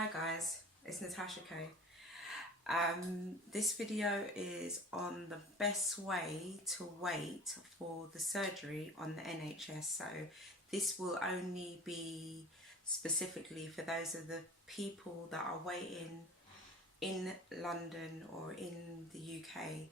Hi guys, it's Natasha K. This video is on the best way to wait for the surgery on the NHS. So this will only be specifically for those of the people that are waiting in London or in the UK,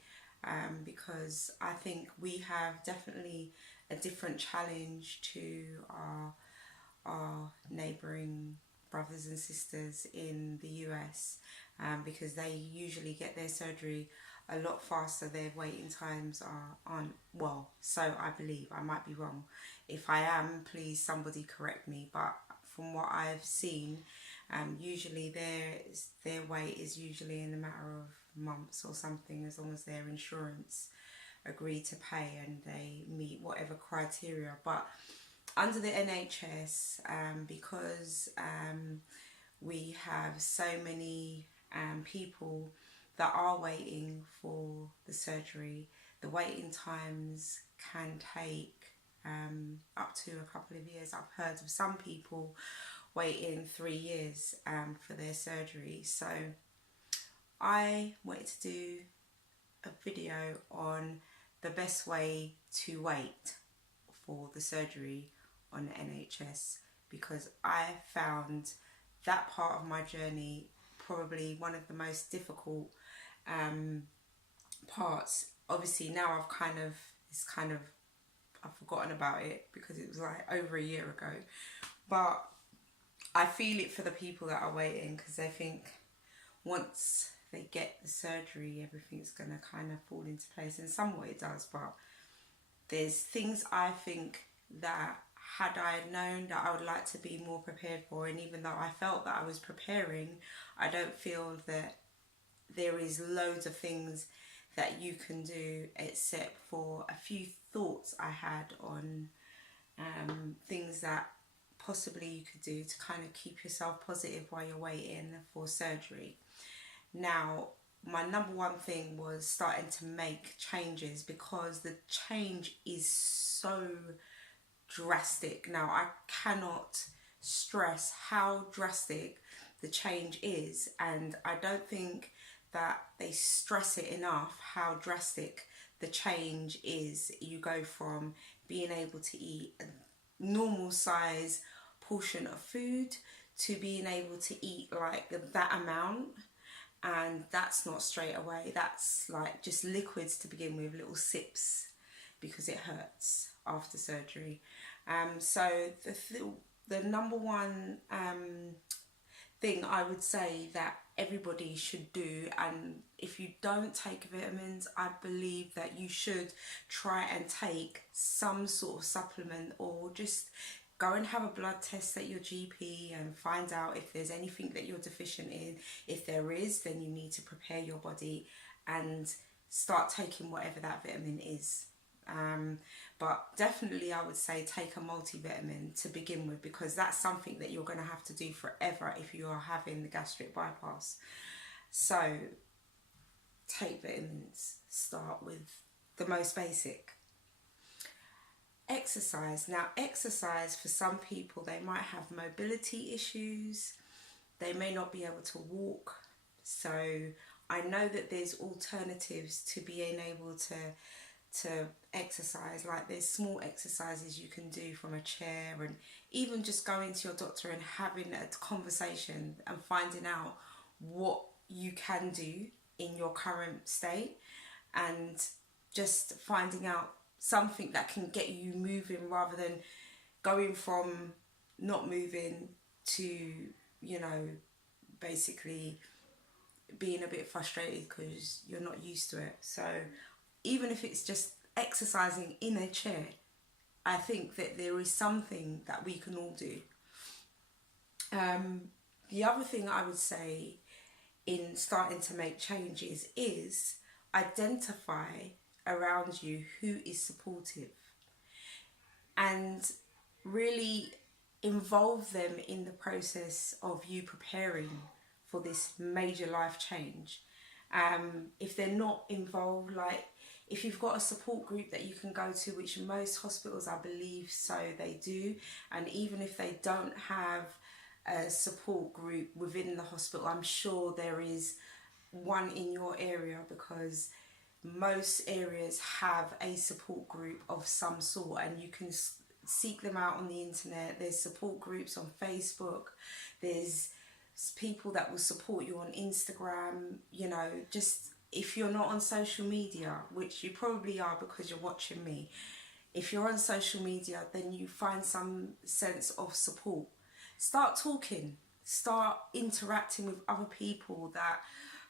because I think we have definitely a different challenge to our neighbouring brothers and sisters in the US, because they usually get their surgery a lot faster. Their waiting times aren't, well, so I believe. I might be wrong. If I am, please somebody correct me, but from what I've seen, usually their wait is usually in a matter of months or something, as long as their insurance agree to pay and they meet whatever criteria. But under the NHS, because we have so many people that are waiting for the surgery, the waiting times can take up to a couple of years. I've heard of some people waiting 3 years for their surgery. So I wanted to do a video on the best way to wait for the surgery on the NHS, because I found that part of my journey probably one of the most difficult parts. Obviously now I've forgotten about it because it was like over a year ago, but I feel it for the people that are waiting, because they think once they get the surgery everything's going to kind of fall into place. In some way it does, but there's things I think that had I known that I would like to be more prepared for, and even though I felt that I was preparing, I don't feel that there is loads of things that you can do, except for a few thoughts I had on things that possibly you could do to kind of keep yourself positive while you're waiting for surgery. Now, my number one thing was starting to make changes, because the change is so drastic. Now, I cannot stress how drastic the change is, and I don't think that they stress it enough how drastic the change is. You go from being able to eat a normal size portion of food to being able to eat like that amount, and that's not straight away. That's like just liquids to begin with, little sips, because it hurts after surgery. So the number one thing I would say that everybody should do, and if you don't take vitamins, I believe that you should try and take some sort of supplement, or just go and have a blood test at your GP and find out if there's anything that you're deficient in. If there is, then you need to prepare your body and start taking whatever that vitamin is. But definitely I would say take a multivitamin to begin with, because that's something that you're going to have to do forever if you are having the gastric bypass. So take vitamins. Start with the most basic. Exercise. Now, exercise, for some people, they might have mobility issues. They may not be able to walk. So I know that there's alternatives to being able to exercise. Like, there's small exercises you can do from a chair, and even just going to your doctor and having a conversation and finding out what you can do in your current state, and just finding out something that can get you moving, rather than going from not moving to, you know, basically being a bit frustrated because you're not used to it. So even if it's just exercising in a chair, I think that there is something that we can all do. The other thing I would say in starting to make changes is identify around you who is supportive, and really involve them in the process of you preparing for this major life change. If they're not involved, like if you've got a support group that you can go to, which most hospitals, I believe so, they do, and even if they don't have a support group within the hospital. I'm sure there is one in your area, because most areas have a support group of some sort, and you can seek them out on the internet. There's support groups on Facebook, there's people that will support you on Instagram. You know, just if you're not on social media, which you probably are because you're watching me, if you're on social media, then you find some sense of support. Start talking, start interacting with other people that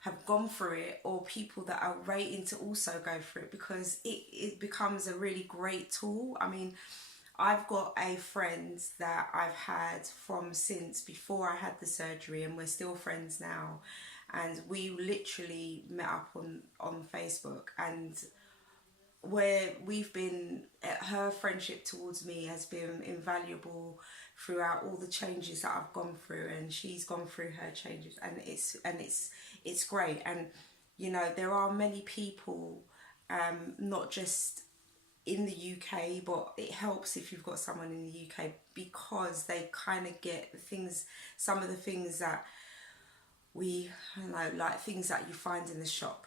have gone through it, or people that are waiting to also go through it, because it becomes a really great tool. I mean, I've got a friend that I've had from since before I had the surgery, and we're still friends now. And we literally met up on Facebook, and where we've been, her friendship towards me has been invaluable throughout all the changes that I've gone through, and she's gone through her changes, and it's great. And you know, there are many people, not just in the UK, but it helps if you've got someone in the UK, because they kind of get the things, some of the things that we, I don't know, like things that you find in the shop,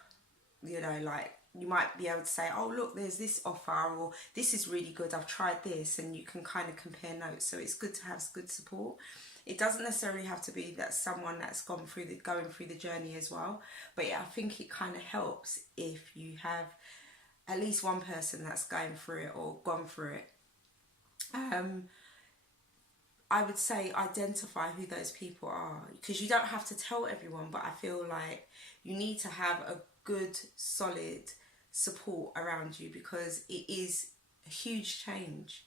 you know, like you might be able to say, oh look, there's this offer, or this is really good, I've tried this, and you can kind of compare notes. So it's good to have good support. It doesn't necessarily have to be that someone that's going through the journey as well, but yeah, I think it kind of helps if you have at least one person that's going through it or gone through it. I would say identify who those people are, because you don't have to tell everyone, but I feel like you need to have a good, solid support around you, because it is a huge change.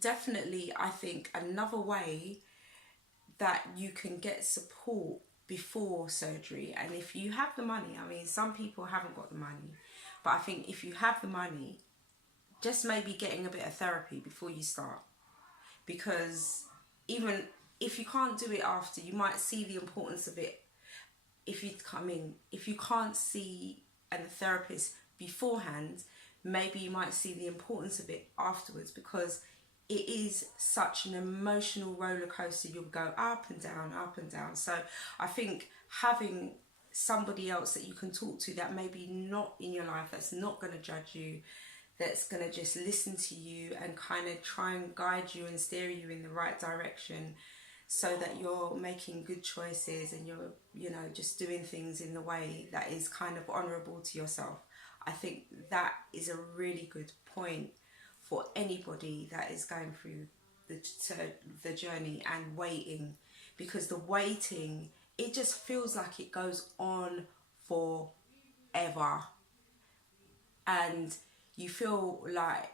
Definitely, I think another way that you can get support before surgery, and if you have the money, I mean, some people haven't got the money, but I think if you have the money, just maybe getting a bit of therapy before you start, because even if you can't do it after, you might see the importance of it. If you can't see a therapist beforehand, maybe you might see the importance of it afterwards, because it is such an emotional roller coaster. You'll go up and down, up and down. So I think having somebody else that you can talk to, that maybe not in your life, that's not going to judge you, that's going to just listen to you and kind of try and guide you and steer you in the right direction, so that you're making good choices and you're, you know, just doing things in the way that is kind of honourable to yourself. I think that is a really good point for anybody that is going through the journey and waiting, because the waiting, it just feels like it goes on forever, and you feel like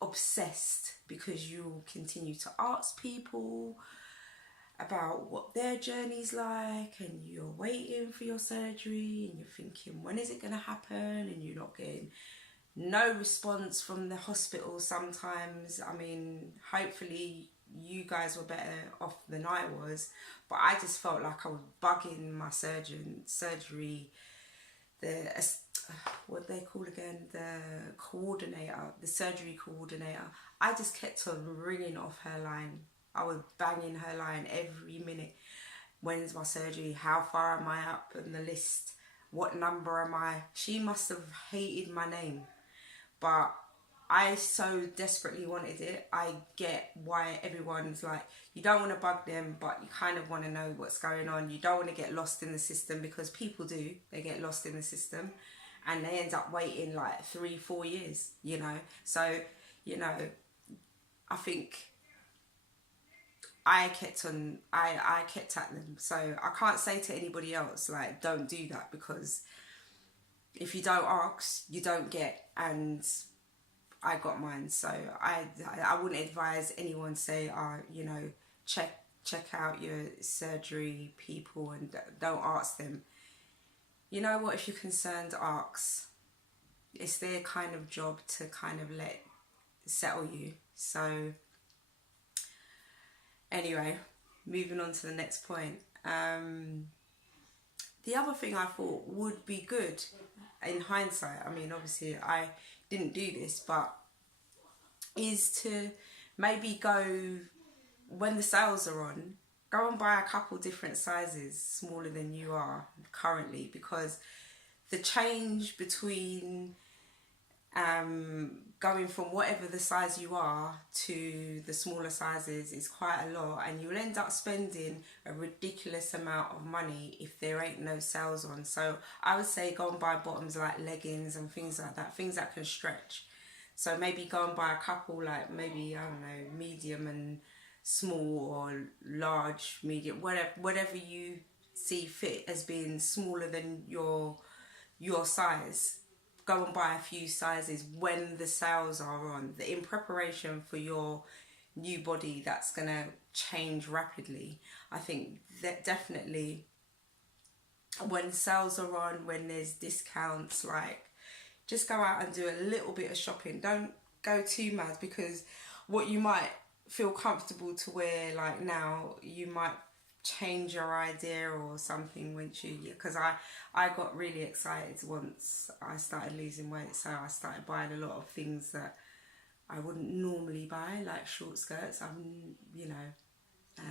obsessed because you continue to ask people about what their journey's like, and you're waiting for your surgery, and you're thinking, when is it going to happen? And you're not getting no response from the hospital sometimes. I mean, hopefully you guys were better off than I was, but I just felt like I was bugging my surgery, what they call again, the coordinator, the surgery coordinator. I just kept on ringing off her line. I was banging her line every minute. When's my surgery? How far am I up on the list? What number am I? She must have hated my name, but I so desperately wanted it. I get why everyone's like, you don't want to bug them, but you kind of want to know what's going on. You don't want to get lost in the system, because people do. They get lost in the system and they end up waiting like 3-4 years, you know. So, you know, I think I kept at them. So I can't say to anybody else, like, don't do that, because if you don't ask, you don't get. And I got mine. So I wouldn't advise anyone say, you know, check out your surgery people and don't ask them. You know what, if you're concerned, ask. It's their kind of job to kind of settle you. So anyway, moving on to the next point. The other thing I thought would be good in hindsight, I mean, obviously I didn't do this, but is to maybe go when the sales are on, go and buy a couple different sizes smaller than you are currently, because the change between going from whatever the size you are to the smaller sizes is quite a lot, and you'll end up spending a ridiculous amount of money if there ain't no sales on. So I would say go and buy bottoms like leggings and things like that, things that can stretch. So maybe go and buy a couple, like maybe, I don't know, medium and small, or large, medium, whatever you see fit as being smaller than your size. Go and buy a few sizes when the sales are on, in preparation for your new body that's going to change rapidly. I think that definitely when sales are on, when there's discounts, like, just go out and do a little bit of shopping. Don't go too mad, because what you might feel comfortable to wear like now, you might change your idea or something once you, because I got really excited once I started losing weight, so I started buying a lot of things that I wouldn't normally buy, like short skirts. I'm, you know,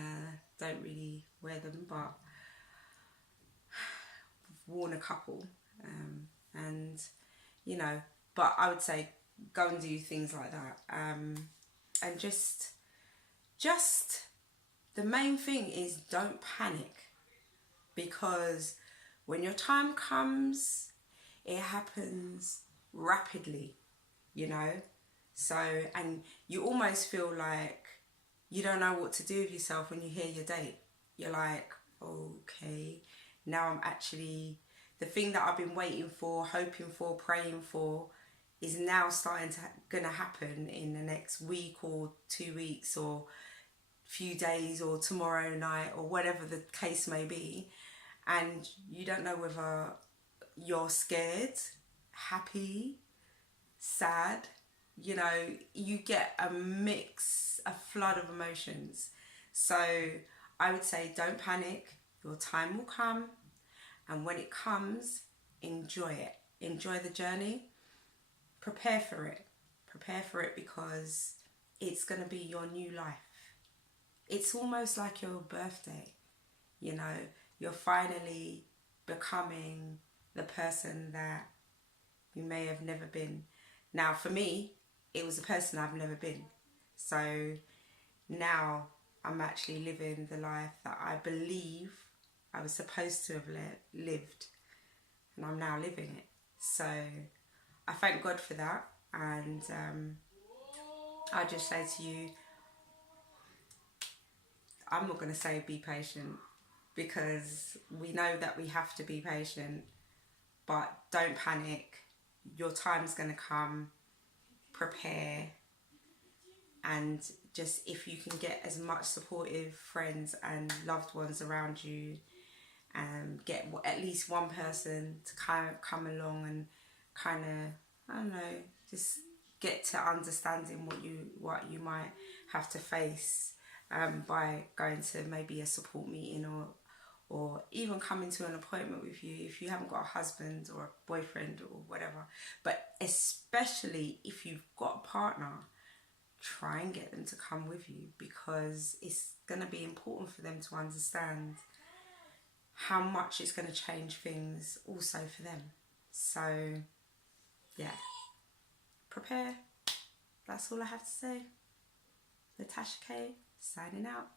don't really wear them, but I've worn a couple, and you know, but I would say go and do things like that, and just the main thing is don't panic, because when your time comes, it happens rapidly, you know. So, and you almost feel like you don't know what to do with yourself when you hear your date. You're like, okay, now I'm actually, the thing that I've been waiting for, hoping for, praying for, is now gonna happen in the next week or 2 weeks or few days or tomorrow night or whatever the case may be. And you don't know whether you're scared, happy, sad. You know, you get a mix, a flood of emotions. So I would say don't panic. Your time will come, and when it comes, enjoy it. Enjoy the journey. Prepare for it. Prepare for it, because it's going to be your new life. It's almost like your birthday, you know. You're finally becoming the person that you may have never been. Now, for me, it was a person I've never been. So now I'm actually living the life that I believe I was supposed to have lived, and I'm now living it. So I thank God for that, and I just say to you, I'm not going to say be patient, because we know that we have to be patient, but don't panic. Your time's going to come. Prepare, and just, if you can get as much supportive friends and loved ones around you, and get at least one person to kind of come along and kind of, I don't know, just get to understanding what you might have to face, by going to maybe a support meeting, or even coming to an appointment with you if you haven't got a husband or a boyfriend or whatever. But especially if you've got a partner, try and get them to come with you, because it's going to be important for them to understand how much it's going to change things also for them. So yeah, prepare. That's all I have to say. Natasha K, signing out.